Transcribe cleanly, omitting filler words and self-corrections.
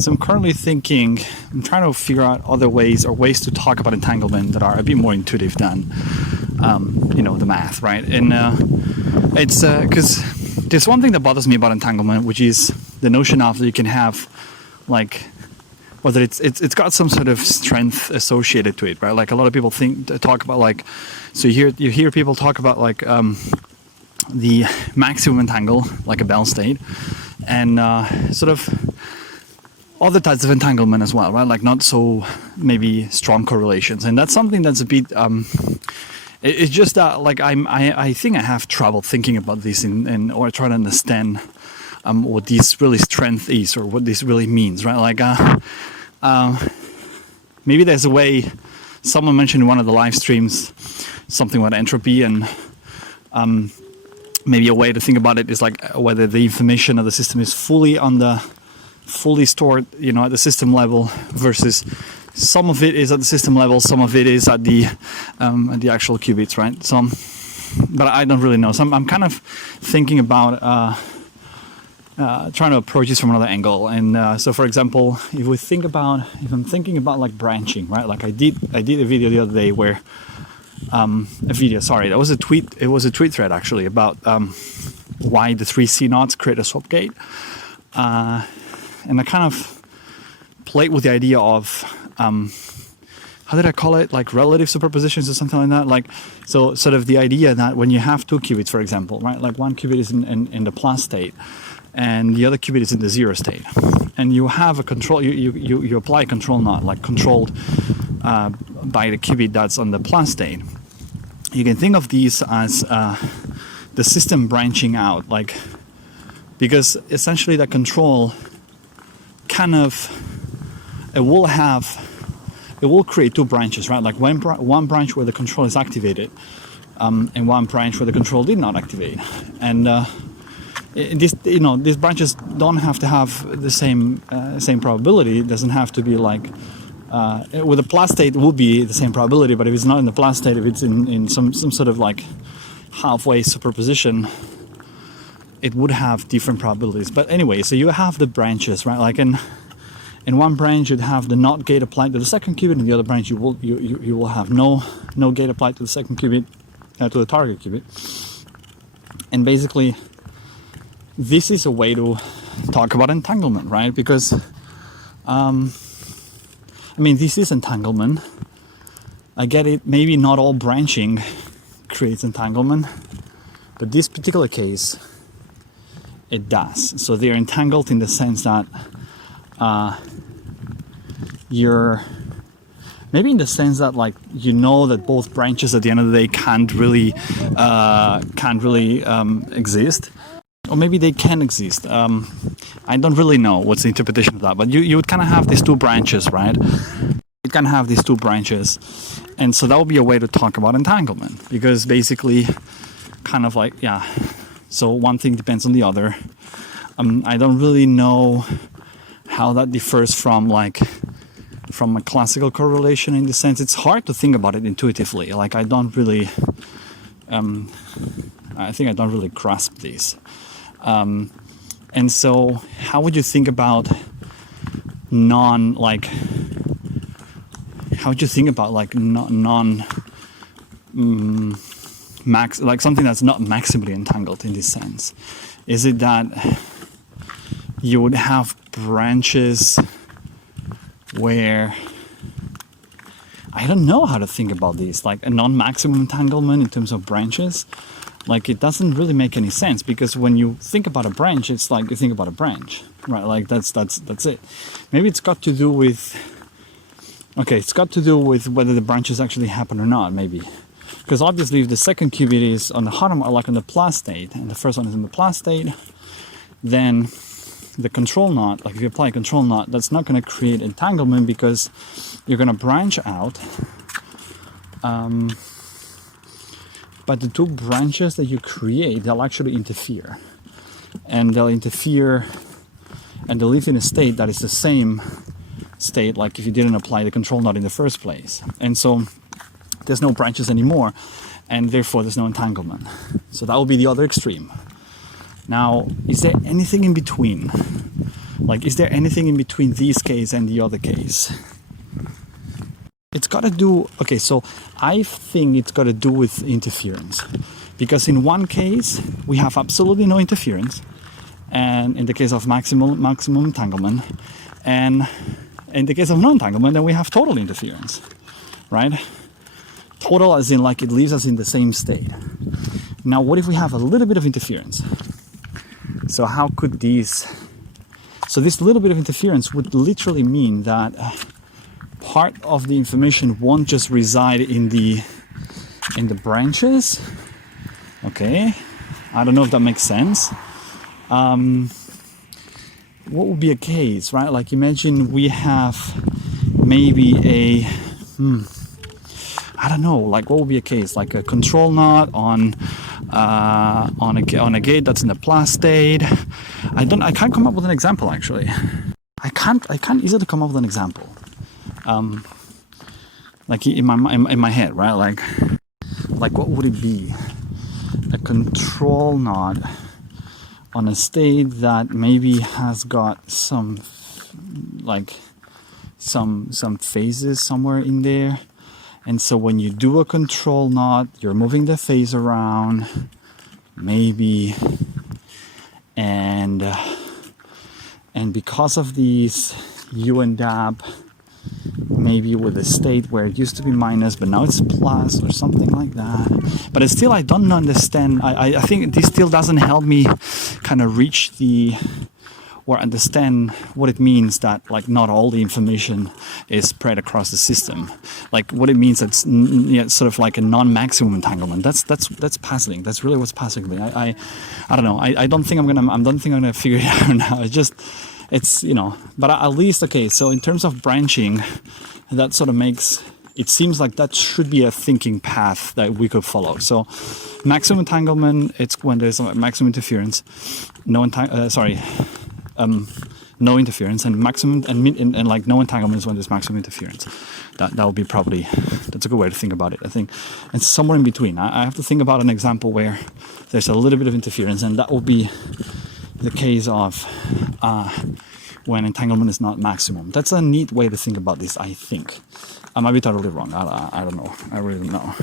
So I'm currently thinking, I'm trying to figure out other ways or ways to talk about entanglement that are a bit more intuitive than, the math, right? And it's because there's one thing that bothers me about entanglement, which is the notion of that you can have, like, whether it's got some sort of strength associated to it, right? Like a lot of people talk about like, so you hear people talk about like the maximum entangle, like a Bell state, and sort of other types of entanglement as well, right? Like not so maybe strong correlations, and that's something that's a bit. It's just that like I think I have trouble thinking about this or trying to understand what this really strength is or what this really means, right? Like maybe there's a way. Someone mentioned in one of the live streams something about entropy, and maybe a way to think about it is like whether the information of the system is fully stored, at the system level, versus some of it is at the system level, some of it is at the actual qubits, right? So, but I don't really know. So I'm kind of thinking about trying to approach this from another angle. And so, for example, if I'm thinking about like branching, right? Like I did a video the other day where that was a tweet. It was a tweet thread actually about why the 3 C knots create a swap gate. And I kind of played with the idea of, how did I call it? Like relative superpositions or something like that. Like, so sort of the idea that when you have 2 qubits, for example, right? Like one qubit is in the plus state and the other qubit is in the 0 state. And you have a control, you apply a control knot, like controlled by the qubit that's on the plus state. You can think of these as the system branching out, like, because essentially the control it will create 2 branches, right? Like one branch where the control is activated, and one branch where the control did not activate. And these branches don't have to have the same probability. It doesn't have to be like with a plus state it will be the same probability, but if it's not in the plus state, if it's in some sort of like halfway superposition, it would have different probabilities. But anyway, so you have the branches, right? Like in one branch you'd have the NOT gate applied to the second qubit, and the other branch you will have no gate applied to the second qubit, to the target qubit. And basically, this is a way to talk about entanglement, right? Because this is entanglement. I get it. Maybe not all branching creates entanglement, but this particular case, it does. So they're entangled in the sense that maybe in the sense that like that both branches at the end of the day can't really exist, or maybe they can exist. I don't really know what's the interpretation of that, but you would kind of have these 2 branches, right? You can have these 2 branches, and so that would be a way to talk about entanglement, because basically, kind of like so one thing depends on the other. I don't really know how that differs from a classical correlation, in the sense it's hard to think about it intuitively. Like I think I don't really grasp this. And so how would you think about non max, like something that's not maximally entangled in this sense? Is it that you would have branches where, I don't know how to think about this, like a non-maximum entanglement in terms of branches? Like it doesn't really make any sense, because when you think about a branch, it's like you think about a branch, right? Like that's it. Maybe it's got to do with whether the branches actually happen or not, maybe. Because obviously if the second qubit is on the like on the plus state, and the first one is in the plus state, then the control knot, like if you apply a control knot, that's not going to create entanglement, because you're going to branch out. But the 2 branches that you create, they'll actually interfere. And they'll interfere, and they'll live in a state that is the same state like if you didn't apply the control knot in the first place. And so there's no branches anymore, and therefore there's no entanglement. So that would be the other extreme. Now, is there anything in between? Like, is there anything in between this case and the other case? It's got to do, okay, so I think it's got to do with interference. Because in one case, we have absolutely no interference. And in the case of maximum entanglement. And in the case of no entanglement, then we have total interference, right? Total as in like it leaves us in the same state. Now, what if we have a little bit of interference? So how could these... So this little bit of interference would literally mean that part of the information won't just reside in the branches. Okay, I don't know if that makes sense. What would be a case, right? Like imagine we have maybe a, I don't know, like what would be a case? Like a control knot on a gate that's in a plus state. I can't come up with an example actually. I can't easily come up with an example. Like in my head, right? Like what would it be? A control knot on a state that maybe has got some phases somewhere in there, and so when you do a control knot, you're moving the phase around, maybe, and because of these U and DAP, maybe with a state where it used to be minus but now it's plus or something like that. But still, I don't understand. I think this still doesn't help me kind of reach or understand what it means that like not all the information is spread across the system. Like what it means that's sort of like a non-maximum entanglement. That's puzzling. That's really what's puzzling me. I don't know. I don't think I'm gonna figure it out now. It's but at least, okay, so in terms of branching, that sort of makes, it seems like that should be a thinking path that we could follow. So maximum entanglement, it's when there's maximum interference, no interference, and maximum and like no entanglement is when there's maximum interference. That would be probably, that's a good way to think about it, I think. And somewhere in between. I have to think about an example where there's a little bit of interference, and that will be the case of when entanglement is not maximum. That's a neat way to think about this, I think. I might be totally wrong. I don't know. I really don't know.